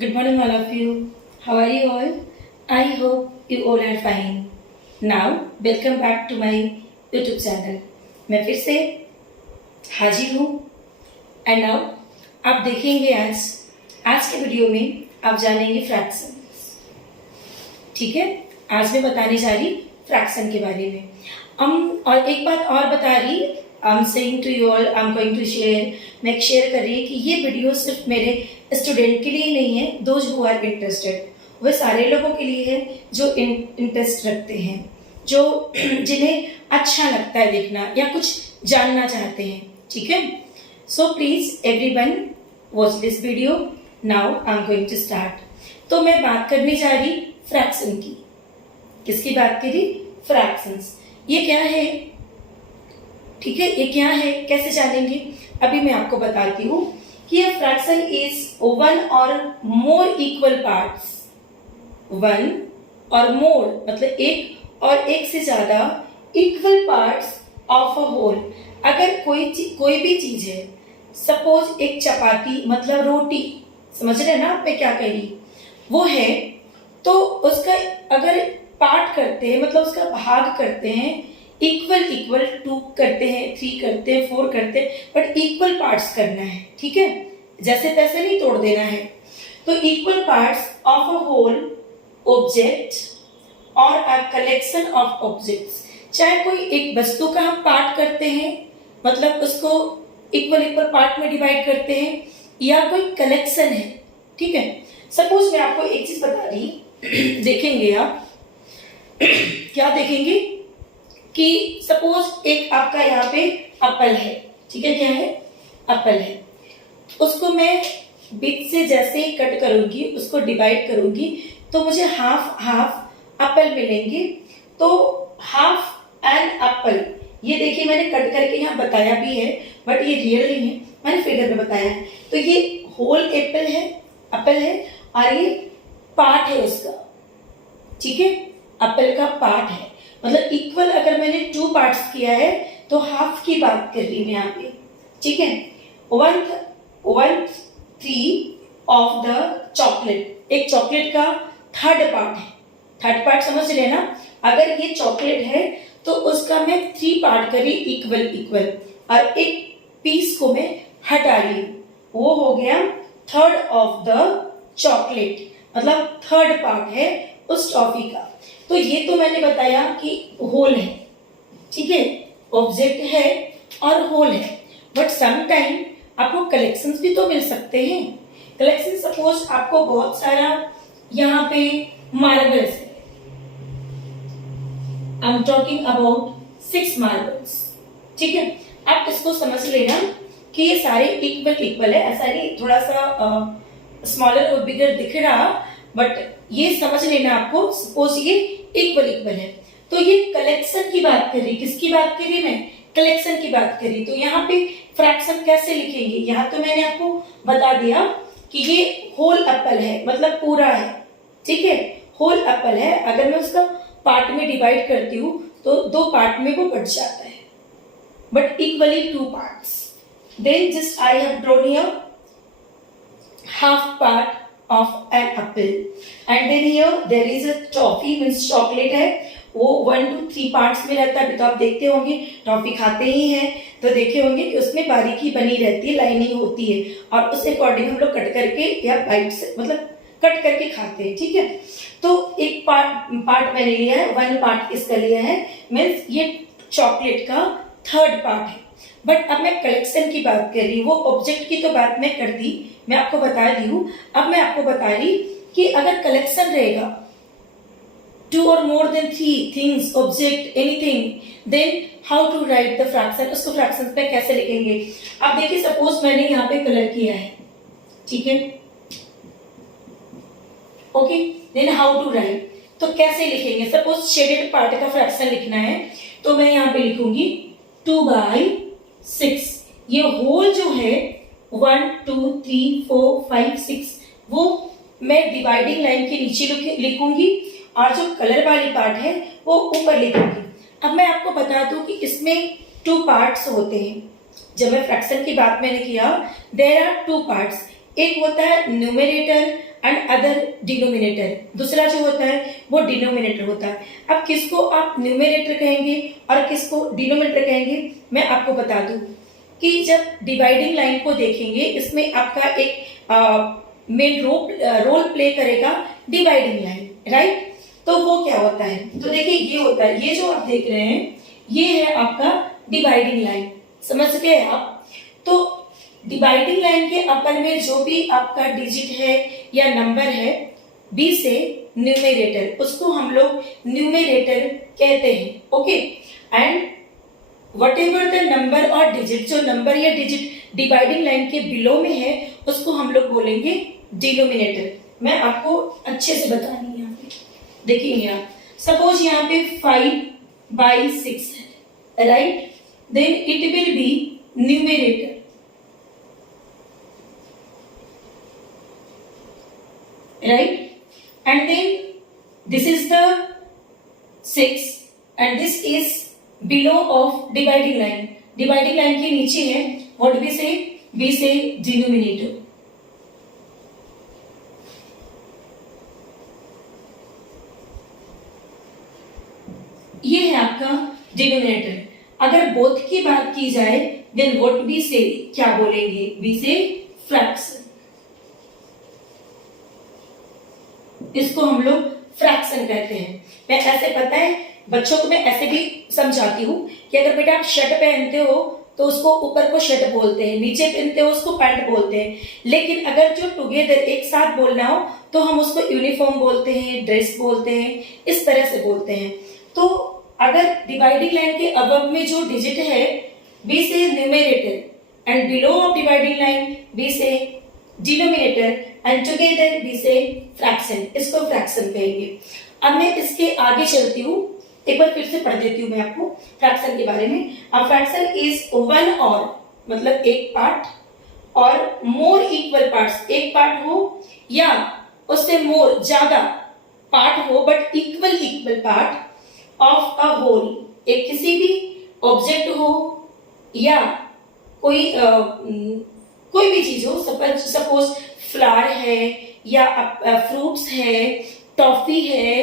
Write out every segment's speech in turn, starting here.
Good morning, all of you. How are you all? I hope you all are fine. Now, welcome back to my YouTube channel. मैं फिर से हाजिर हूँ and now आप देखेंगे आज के वीडियो में आप जानेंगे फ्रैक्शंस. ठीक है, आज मैं बताने जा रही फ्रैक्शन के बारे में. और एक बात और बता रही, I am saying to you all, I am going to share, मैं शेयर कर रही है कि ये वीडियो सिर्फ मेरे स्टूडेंट के लिए नहीं है, दोज हु आर इंटरेस्टेड, वह सारे लोगों के लिए है जो इंटरेस्ट रखते हैं, जो जिन्हें अच्छा लगता है देखना या कुछ जानना चाहते हैं. ठीक है, so please everyone watch this video. Now I am going to start. तो मैं बात करने जा रही फ्रैक्शन की. किसकी बात करी? फ्रैक्शंस. ये क्या है? ठीक है, ये क्या है, कैसे जानेंगे? अभी मैं आपको बताती हूँ कि ये फ्रैक्शन इज वन और मोर इक्वल पार्ट्स. वन और मोर मतलब एक और एक से ज्यादा equal parts of a whole. अगर कोई भी चीज है, सपोज एक चपाती मतलब रोटी, समझ रहे ना आप मैं क्या कह रही, वो है, तो उसका अगर पार्ट करते हैं मतलब उसका भाग करते हैं, इक्वल 2 करते हैं, 3 करते हैं, 4 करते हैं, बट इक्वल पार्ट्स करना है. ठीक है, जैसे तैसे नहीं तोड़ देना है. तो equal parts of a whole object और अ कलेक्शन ऑफ ऑब्जेक्ट्स. चाहे कोई एक वस्तु का हम पार्ट करते हैं मतलब उसको इक्वल पार्ट में डिवाइड करते हैं, या कोई कलेक्शन है. ठीक है, सपोज मैं आपको एक चीज बता रही देखेंगे आप क्या देखेंगे कि सपोज एक आपका यहाँ पे एप्पल है. ठीक है, क्या है? एप्पल है. उसको मैं बीच से जैसे ही कट करूंगी, उसको डिवाइड करूंगी, तो मुझे हाफ एप्पल मिलेंगे. तो हाफ एन एप्पल, ये देखिए मैंने कट करके यहाँ बताया भी है, बट ये रियल नहीं है, मैंने फिगर में बताया है. तो ये होल एप्पल है और ये पार्ट है उसका. ठीक है, एप्पल का पार्ट है, मतलब इक्वल अगर मैंने 2 पार्ट्स किया है तो हाफ की बात कर रही मैं यहाँ पे. ठीक है, 1/3 ऑफ द चॉकलेट. एक चॉकलेट का थर्ड पार्ट है. थर्ड पार्ट समझ रहे हैं ना? अगर ये चॉकलेट है तो उसका मैं 3 पार्ट करी इक्वल और एक पीस को मैं हटा ली, वो हो गया थर्ड ऑफ द चॉकलेट, मतलब थर्ड पार्ट है उस टॉफी का. तो ये तो मैंने बताया कि होल है. ठीक है, ऑब्जेक्ट है और होल है, बट सम टाइम आपको कलेक्शंस भी तो मिल सकते हैं. कलेक्शन सपोज आपको बहुत सारा यहाँ पे मार्बल्स है, I am talking about 6 marbles. ठीक है, आप इसको समझ लेना कि ये सारे इक्वल है. ऐसा नहीं थोड़ा सा स्मॉलर और बिगर दिख रहा, बट ये समझ लेना आपको, सपोज ये इक्वल है. तो ये कलेक्शन की बात कर रही. किसकी बात कर रही? मैं कलेक्शन की बात कर रही. तो यहाँ पे फ्रैक्शन कैसे लिखेंगे? यहाँ तो मैंने आपको बता दिया कि ये होल एप्पल है, मतलब पूरा है. ठीक है, होल एप्पल है. अगर मैं उसका पार्ट में डिवाइड करती हूँ तो 2 पार्ट में वो बट जाता है, but equally 2 parts. Then just I have drawn here half part of an apple, and then here there is a toffee means chocolate है, वो 1 to 3 पार्ट्स में रहता है. अभी तो आप देखते होंगे, टॉफी खाते ही हैं तो देखे होंगे कि उसमें बारीकी बनी रहती है, लाइनिंग होती है, और उस अकॉर्डिंग हम लोग कट करके या बाइट से मतलब कट करके खाते हैं. ठीक है, तो एक पार्ट मैंने लिया है, 1 पार्ट इसका लिया है, मीन्स ये चॉकलेट का थर्ड पार्ट है. बट अब मैं कलेक्शन की बात कर रही हूँ, वो ऑब्जेक्ट की तो बात मैं कर दी, मैं आपको बता दी हूँ. अब मैं आपको बता रही कि अगर कलेक्शन रहेगा 2 or more than 3 things, object, anything, then how to write the fraction. उसको फ्रैक्शन पे कैसे लिखेंगे? अब देखिए सपोज मैंने यहाँ पे कलर किया है. ठीक है, okay, then how to write, तो कैसे लिखेंगे? सपोज शेडेड पार्ट का फ्रैक्शन लिखना है तो मैं यहाँ पे लिखूंगी 2/6. ये होल जो है 1 2 3 4 5 6 वो मैं डिवाइडिंग लाइन के नीचे लिखूंगी, और जो कलर वाली पार्ट है वो ऊपर लिखूंगी. अब मैं आपको बता दूं कि इसमें 2 पार्ट्स होते हैं. जब मैं फ्रैक्शन की बात मैंने किया, देयर आर 2 पार्ट्स. एक होता है न्यूमरेटर एंड अदर डिनोमिनेटर, दूसरा जो होता है वो डिनोमिनेटर होता है। अब किसको आप न्यूमरेटर कहेंगे और किसको डिनोमिनेटर कहेंगे, मैं आपको बता दूं कि जब डिवाइडिंग लाइन को देखेंगे इसमें आपका एक मेन रोल प्ले करेगा डिवाइडिंग लाइन, राइट। तो वो क्या होता है, तो देखिए ये होता है, ये जो आप देख रहे हैं ये है आपका डिवाइडिंग लाइन, समझ गए आप। तो डिवाइडिंग लाइन के अपर में जो भी आपका डिजिट है या नंबर है बी से न्यूमरेटर, उसको हम लोग न्यूमरेटर कहते हैं, okay. And what ever the number और डिजिट, जो नंबर या डिजिट डिवाइडिंग लाइन के बिलो में है उसको हम लोग बोलेंगे डिनोमिनेटर। मैं आपको अच्छे से बतानी है, यहाँ पे देखेंगे आप। सपोज यहाँ पे 5/6 है, right, then it will be numerator, right, and then this is the 6 and this is below of dividing line, dividing line के नीचे है, what we say, we say denominator। ये है आपका डिनोमिनेटर। अगर बोथ की बात की जाए देन व्हाट वी से, क्या बोलेंगे, वी से फ्रैक्शन, इसको हम लोग फ्रैक्शन कहते हैं। मैं ऐसे, पता है बच्चों को मैं ऐसे भी समझाती हूँ कि अगर बेटा आप शर्ट पहनते हो तो उसको ऊपर को शर्ट बोलते हैं, नीचे पहनते हो उसको पैंट बोलते हैं, लेकिन अगर जो टुगेदर एक साथ बोलना हो तो हम उसको यूनिफॉर्म बोलते हैं, ड्रेस बोलते हैं, इस तरह से बोलते हैं। तो अगर डिवाइडिंग लाइन के अबव में जो डिजिट है we say numerator and below of dividing line we say denominator and together we say fraction, इसको फ्रैक्शन कहेंगे। अब मैं इसके आगे चलती हूँ, एक बार फिर से पढ़ देती हूँ मैं आपको फ्रैक्शन के बारे में। अब फ्रैक्शन इज वन और, मतलब एक पार्ट और मोर इक्वल पार्ट्स, एक पार्ट हो या उससे मोर ज्यादा पार्ट हो but equal part of a whole, एक किसी भी ऑब्जेक्ट हो या कोई भी चीज हो, सपोज फ्लावर है या फ्रूट्स है, टॉफी है,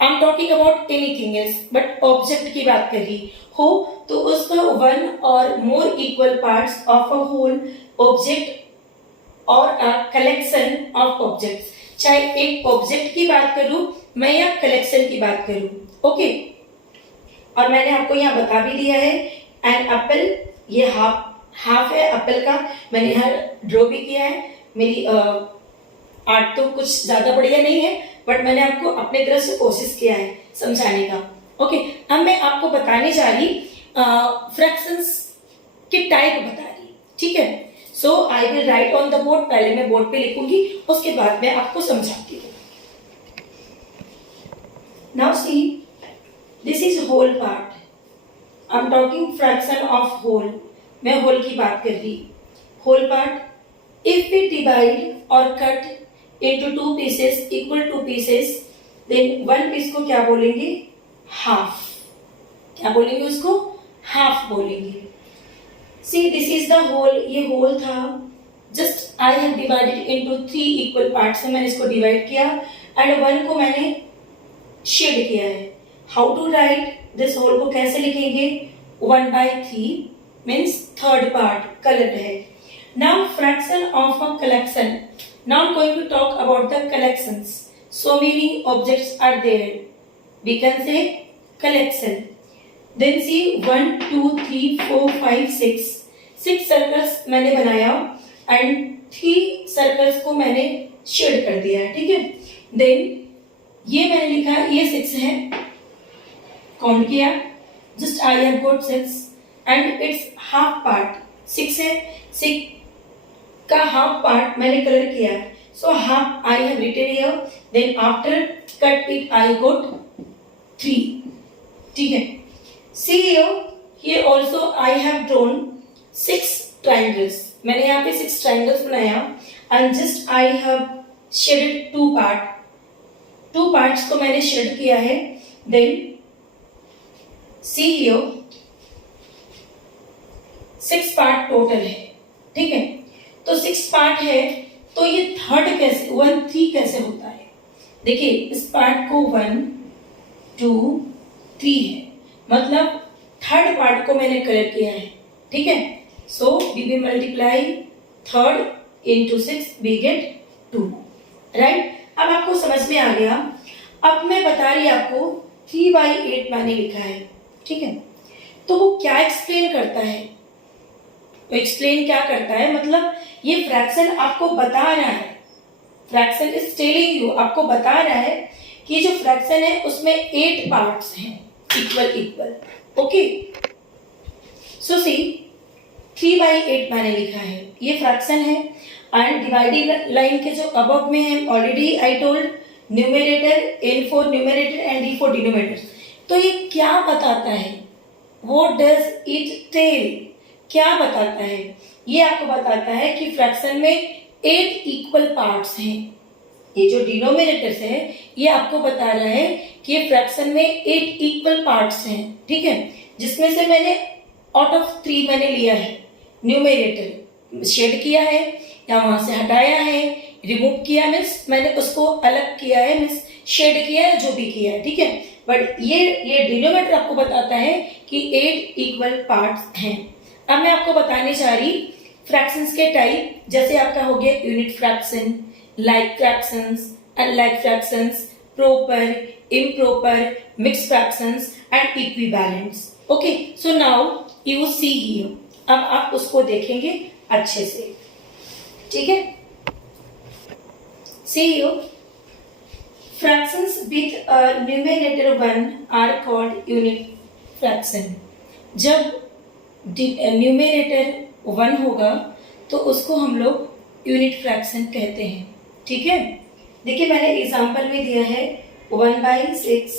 I am talking about anything else, but object की बात कर रही हो तो उसका वन और more equal parts of a whole object और अ कलेक्शन ऑफ ऑब्जेक्ट्स, चाहे एक ऑब्जेक्ट की बात करूं मैं या कलेक्शन की बात करूं, ओके। और मैंने आपको यहाँ बता भी दिया है एन एप्पल, ये हाफ है एप्पल का, मैंने यहाँ ड्रॉ भी किया है। मेरी आर्ट तो कुछ ज्यादा बढ़िया नहीं है बट मैंने आपको अपने तरफ से कोशिश किया है समझाने का, ओके। अब मैं आपको बताने जा रही फ्रैक्शंस के टाइप बता रही, ठीक है। So I will write on the board, पहले मैं बोर्ड पे लिखूंगी उसके बाद मैं आपको समझाती हूँ। Now see, this is whole part, I am talking fraction of whole, मैं होल की बात कर रही। Whole part, if we divide or cut into two pieces, equal two pieces, then one piece को क्या बोलेंगे, half, क्या बोलेंगे उसको, half बोलेंगे। See, this is the whole, ये whole था, just I have divided into three equal parts, से मैंने इसको divide किया and one को मैंने shed किया है। How to write this whole को कैसे लिखेंगे, 1/3 means third part, colored है। Now fraction of a collection. Now I'm going to talk about the collections. So many objects are there. We can say collection. Then see 1, 2, 3, 4, 5, 6. 6 circles मैंने बनाया and 3 circles को मैंने shade कर दिया है, ठीक है। Then ये मैंने लिखा, ये 6 है, काउंट किया, just I have got 6 and its half part 6 है, 6 का हाफ पार्ट मैंने कलर किया है, so half I have written here, then after cut it I got 3, ठीक है। See here also I have drawn 6 triangles, मैंने यहाँ पे 6 ट्रायंगल्स बनाया and just I have shaded 2 parts को मैंने शेड किया है। Then see here 6 part total है, ठीक है। तो 6 पार्ट है तो ये थर्ड कैसे 1 3 कैसे होता है? देखिए इस पार्ट को 1 2 3 है, मतलब थर्ड पार्ट को मैंने कलर किया है, ठीक है। So we will multiply third into 6, we get 2, right. अब आपको समझ में आ गया। अब मैं बता रही आपको 3/8 मैंने लिखा है, ठीक है। तो वो क्या एक्सप्लेन करता है? तो एक्सप्लेन क्या करता है, मतलब ये फ्रैक्शन आपको बता रहा है, फ्रैक्शन इज टेलिंग यू, आपको बता रहा है कि जो फ्रैक्शन है उसमें 8 पार्ट्स हैं, इक्वल, ओके। सो सी 3/8 मैंने लिखा है, ये फ्रैक्शन है। एंड डिवाइडिंग लाइन के जो अबव में है, already I told numerator N for numerator and D for denominator. तो ये क्या बताता है? What does it tell? क्या बताता है? ये आपको बताता है कि फ्रैक्शन में 8 इक्वल पार्ट्स हैं। ये जो डिनोमिनेटर्स है ये आपको बता रहा है कि ये फ्रैक्शन में 8 इक्वल पार्ट्स हैं, ठीक है। जिसमें से मैंने आउट ऑफ 3 मैंने लिया है न्यूमरेटर, शेड किया है या वहां से हटाया है, रिमूव किया मीन्स मैंने उसको अलग किया है, मीन्स शेड किया है, जो भी किया है, ठीक है। बट ये डिनोमिनेटर आपको बताता है कि 8 इक्वल पार्ट्स हैं। अब मैं आपको बताने जा रही फ्रैक्शंस के टाइप, जैसे आपका हो गया unit fraction, like fractions, unlike fractions, proper, improper, mix fractions and equivalents. Okay, so now you see here. अब आप उसको देखेंगे अच्छे से, ठीक है। See here, fractions with numerator 1 are called unit fraction. जब न्यूमरेटर 1 होगा तो उसको हम लोग यूनिट फ्रैक्शन कहते हैं, ठीक है। देखिए मैंने एग्जांपल में दिया है 1/6,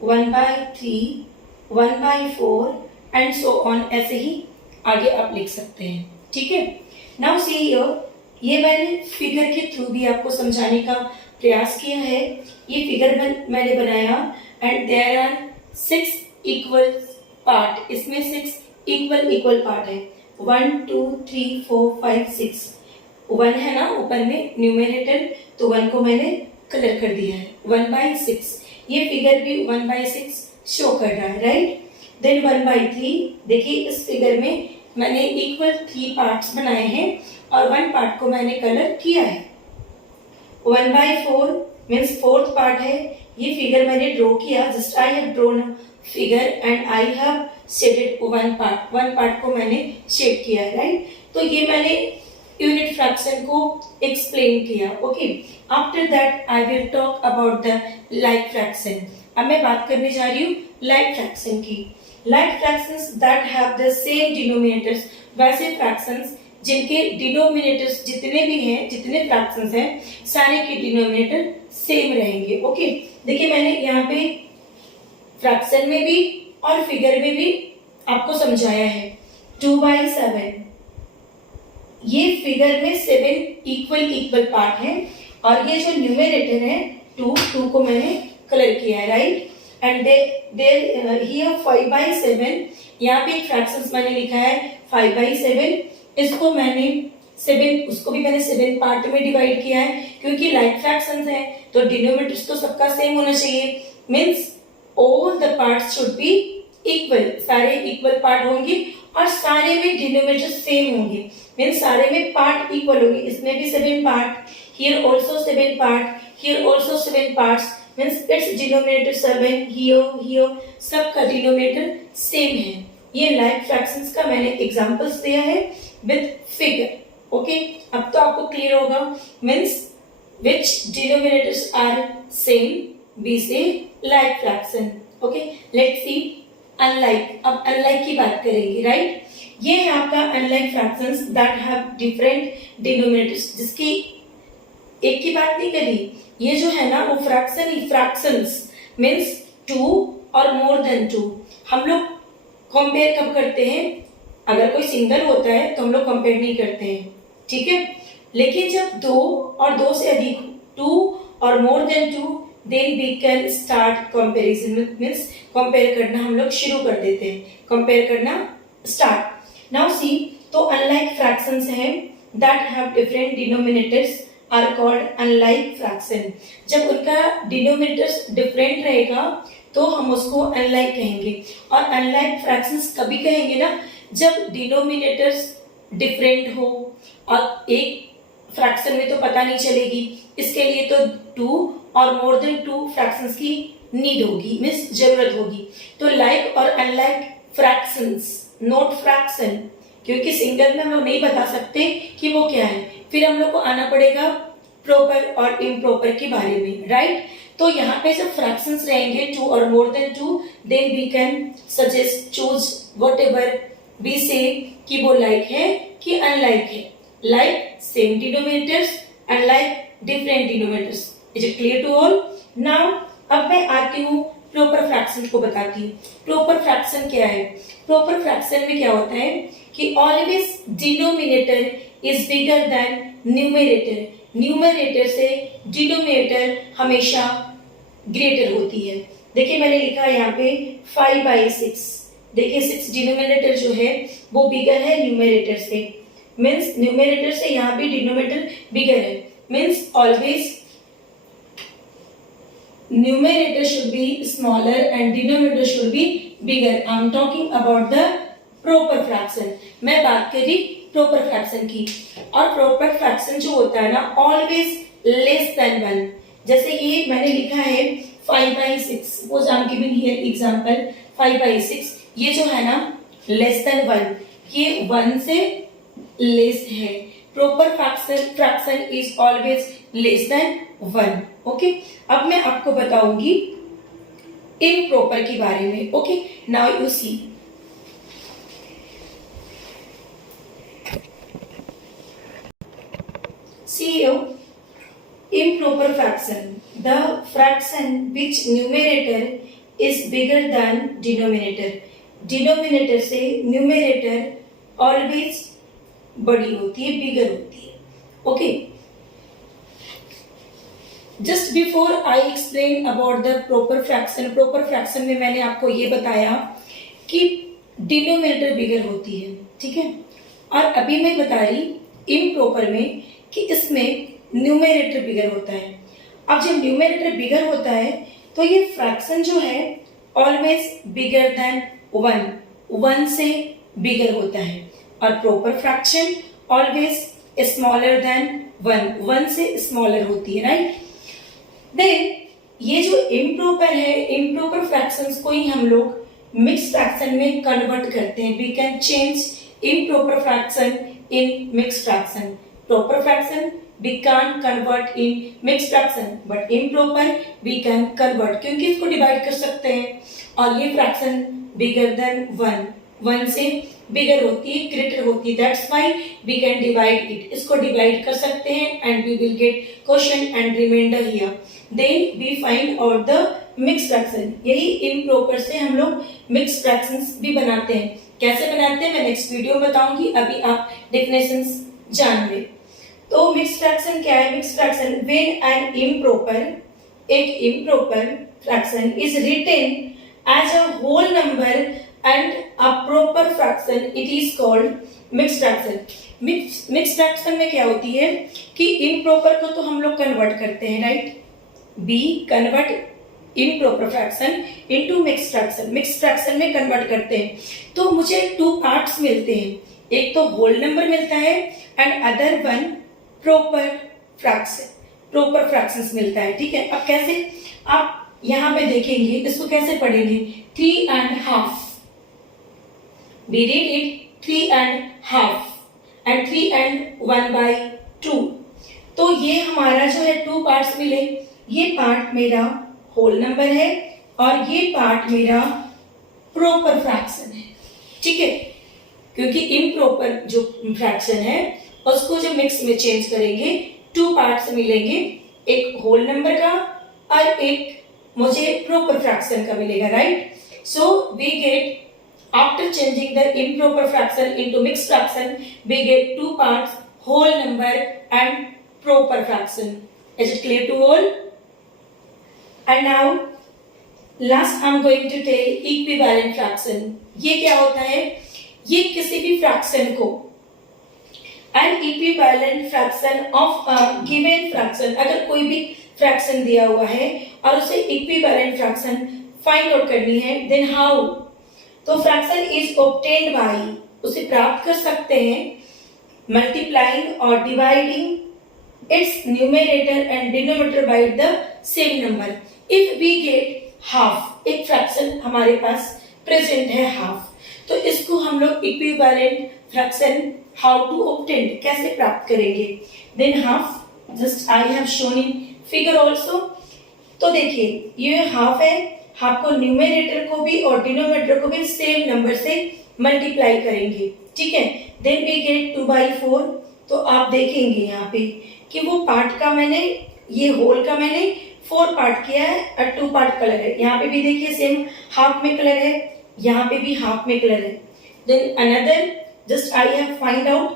1/3, 1/4 एंड सो ऑन, ऐसे ही आगे आप लिख सकते हैं, ठीक है। नाउ सी हियर, ये मैंने फिगर के थ्रू भी आपको समझाने का प्रयास किया है। ये फिगर मैंने बनाया and there are 6 equal part, इसमें 6 इक्वल पार्ट है, 1 2 3 4 5 6। 1 है ना ऊपर में न्यूमरेटर, तो 1 को मैंने कलर कर दिया है 1/6। ये फिगर भी 1/6 शो कर रहा है, राइट। देन 1/3, देखिए इस फिगर में मैंने इक्वल 3 पार्ट्स बनाए हैं और 1 पार्ट को मैंने कलर किया है। 1/4 मीन्स 4th पार्ट है, ये फिगर मैंने ड्रॉ किया, just I have drawn figure and I have shaded 1 part को मैंने शेड किया है, राइट। तो ये मैंने यूनिट फ्रैक्शन को एक्सप्लेन किया, okay. After that I will talk about the like fraction. अब मैं बात करने जा रही हूँ लाइक फ्रैक्शन की। Like fractions that have the same denominators, वैसे फ्रैक्शंस जिनके डिनोमिनेटर्स जितने भी हैं, जितने फ्रैक्शंस हैं, सारे के डिनोमिनेटर सेम रहेंगे, ओके। देखिए मैंने यहाँ पे फ्रैक्शन में भी और फिगर में भी आपको समझाया है। 2/7, ये फिगर में 7 इक्वल पार्ट है और ये जो न्यूमरेटर है 2 को मैंने कलर किया है, राइट। एंड देयर हियर 5/7, यहाँ पे एक फ्रैक्शंस मैंने लिखा है 5/7। इसको मैंने 7, उसको भी मैंने 7 पार्ट में डिवाइड किया है, क्योंकि लाइक फ्रैक्शंस है तो डिनोमिनेटर्स तो सबका सेम होना चाहिए, means all the parts should be equal, सारे इक्वल पार्ट होंगे और सारे में डिनोमिनेटर सेम होंगे, मीन्स सारे में पार्ट इक्वल होंगे। इसमें भी 7 part, here also 7 part, here also 7 parts, means it's denominator 7, here सबका डिनोमिनेटर सेम है। ये लाइक फ्रैक्शंस का मैंने एग्जांपल्स दिया है विद फिगर, ओके। अब तो आपको क्लियर होगा, means which denominators are same, we say like fraction, okay। let's see unlike। अब unlike की बात करेंगे, राइट। ये है आपका unlike fractions that have different denominators, जिसकी एक की बात नहीं करी, ये जो है ना वो फ्रैक्शन ही, फ्रैक्शंस मीन्स 2 और मोर देन 2। हम लोग कंपेयर कब करते हैं? अगर कोई सिंगल होता है तो हम लोग कंपेयर नहीं करते हैं, ठीक है। लेकिन जब 2 और 2 से अधिक, 2 और more than 2, then we can start comparison, means compare करना हम लोग शुरू कर देते हैं, कंपेयर करना स्टार्ट। नाउ सी, तो अनलाइक फ्रैक्शंस हैं that have different denominators are called unlike fraction. जब उनका डिनोमिनेटर्स डिफरेंट रहेगा तो हम उसको अनलाइक कहेंगे, और अनलाइक फ्रैक्शंस कभी कहेंगे ना जब डिनोमिनेटर्स डिफरेंट हो और एक फ्रैक्शन में तो पता नहीं चलेगी, इसके लिए तो 2 और मोर देन 2 फ्रैक्शंस की नीड होगी, मीन्स जरूरत होगी। तो लाइक और अनलाइक फ्रैक्शंस, नोट फ्रैक्शन, क्योंकि सिंगल में हम लोग नहीं बता सकते कि वो क्या है, फिर हम लोग को आना पड़ेगा प्रॉपर और इम्प्रॉपर के बारे में, राइट। तो यहाँ पे जब फ्रैक्शंस रहेंगे 2 और more than 2, then we can suggest choose whatever we say कि वो लाइक है कि अनलाइक है। Like same denominators, unlike different denominators. Is it clear to all? Now अब मैं आती हूँ प्रॉपर फ्रैक्शन को बताती हूँ। प्रॉपर फ्रैक्शन क्या है? प्रॉपर फ्रैक्शन में क्या होता है कि always denominator is bigger than numerator. Numerator से डिनोमिनेटर हमेशा ग्रेटर होती है। देखिए मैंने लिखा है यहाँ पे 5/6। देखिए 6 डिनोमिनेटर जो है वो बिगर है न्यूमरेटर से, मीन्स न्यूमरेटर से यहाँ पे डिनोमिनेटर बिगर है, means always numerator should be smaller and denominator should be bigger. I am talking about the proper fraction. मैं बात कर रही proper fraction की, और proper fraction जो होता है ना always less than 1। जैसे ये मैंने लिखा है 5/6, suppose I am giving here example 5/6, ये जो है ना less than 1, ये 1 से less है। proper fraction is always less than 1। Okay, अब मैं आपको बताऊंगी इम्प्रॉपर के बारे में। Okay, now you see, improper fraction, the fraction which numerator is bigger than denominator। Denominator से न्यूमरेटर ऑलवेज बड़ी होती है, बिगर होती है। Okay, just before I explain about the proper fraction, proper fraction में मैंने आपको ये बताया कि डिनोमिनेटर बिगर होती है, ठीक है। और अभी मैं बता रही इम्प्रॉपर में कि इसमें न्यूमरेटर बिगर होता है। अब जब न्यूमरेटर बिगर होता है तो ये फ्रैक्शन जो है ऑलवेज बिगर देन 1 से बिगर होता है, और proper fraction always smaller than 1 से स्मॉलर होती है, राइट। देन ये जो इम्प्रॉपर है, इम्प्रॉपर फ्रैक्शंस को ही हम लोग मिक्स फ्रैक्शन में कन्वर्ट करते हैं। We can change improper fraction in mix fraction. Proper fraction we can't convert in mixed fraction, but improper we can convert, क्योंकि इसको डिवाइड कर सकते हैं, और ये फ्रैक्शन बिगर देन 1 से बिगर होती है, ग्रेटर होती है, that's why we can divide it. इसको डिवाइड कर सकते हैं and we will get quotient and remainder here. Then we find out the mix fraction. यही इम्प्रॉपर से हम लोग मिक्स फ्रैक्शंस भी बनाते हैं। कैसे बनाते हैं मैं नेक्स्ट वीडियो में बताऊंगी, अभी आप डेफिनेशंस जान ले। तो मिक्स फ्रैक्शन क्या है? Mix fraction when an improper, एक improper fraction is written as a whole number and a proper fraction, it is called mix fraction. Mix fraction में क्या होती है कि इम्प्रॉपर को तो हम लोग कन्वर्ट करते हैं, right. We convert improper fraction into mix fraction, mix fraction में कन्वर्ट करते हैं। तो मुझे 2 पार्ट्स मिलते हैं, एक तो होल नंबर मिलता है and other one proper fraction, proper fractions मिलता है, ठीक है। अब कैसे आप यहां पे देखेंगे, इसको कैसे पढ़ेंगे? 3.5, we read it 3.5 and 3 and 1/2। तो ये हमारा जो है 2 पार्ट्स मिले, ये पार्ट मेरा होल नंबर है और ये पार्ट मेरा प्रॉपर फ्रैक्शन है, ठीक है। क्योंकि इम्प्रॉपर जो फ्रैक्शन है उसको जो मिक्स में चेंज करेंगे, 2 पार्ट्स मिलेंगे, एक होल नंबर का और एक मुझे प्रॉपर फ्रैक्शन का मिलेगा, right. So we get after changing the improper fraction into mix fraction, we get 2 parts, whole number and proper fraction. Is it clear to all? And now last I am going to tell equivalent fraction. ये क्या होता है? ये किसी भी fraction को an equivalent fraction of given fraction, अगर कोई भी फ्रैक्शन दिया हुआ है और उसे इक्विवेलेंट फ्रैक्शन फाइंड आउट करनी है, देन हाउ, तो फ्रैक्शन इज ऑब्टेन्ड बाय, उसे प्राप्त कर सकते हैं मल्टीप्लाइंग और dividing its numerator and denominator by the same number. If we get half, एक फ्रैक्शन हमारे पास प्रेजेंट है हाफ, तो इसको हम लोग equivalent fraction how to obtain, कैसे प्राप्त करेंगे। Then half, just I have shown in figure also. तो देखिए ये हाफ है, हाफ को न्यूमरेटर को भी और डिनोमिनेटर को भी सेम नंबर से मल्टीप्लाई करेंगे, ठीक है। Then we get 2/4। तो आप देखेंगे यहाँ पे कि वो पार्ट का मैंने, ये होल का मैंने 4 पार्ट किया है और 2 पार्ट कलर है। यहाँ पे भी देखिए सेम हाफ में कलर है, यहाँ पे भी हाफ में कलर है। Then another, just I have find out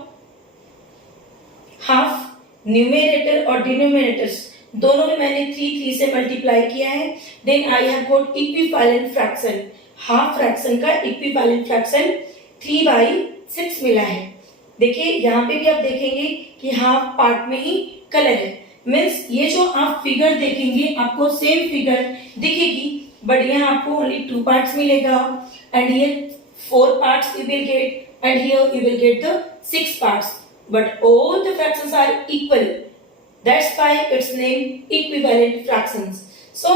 half, numerator और डिनोमिनेटर्स दोनों में मैंने 3 से मल्टीप्लाई किया है। Then I have got equivalent fraction, half fraction का इक्विवेलेंट फ्रैक्शन 3/6 मिला है। देखिए यहाँ पे भी आप देखेंगे कि हाफ पार्ट में ही कलर है, मीन्स ये जो आप फिगर देखेंगे आपको सेम फिगर दिखेगी, बट यहाँ आपको ओनली 2 पार्ट्स मिलेगा एंड ये 4 parts you will get and here you will get the 6 parts, but all the fractions are equal, that's why its name equivalent fractions. So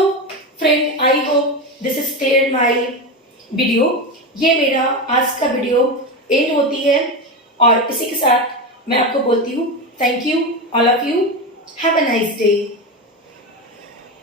friend, I hope this is clear my video। ये मेरा आज का video and होती है और इसी के साथ मैं आपको बोलती हूँ thank you all of you, have a nice day.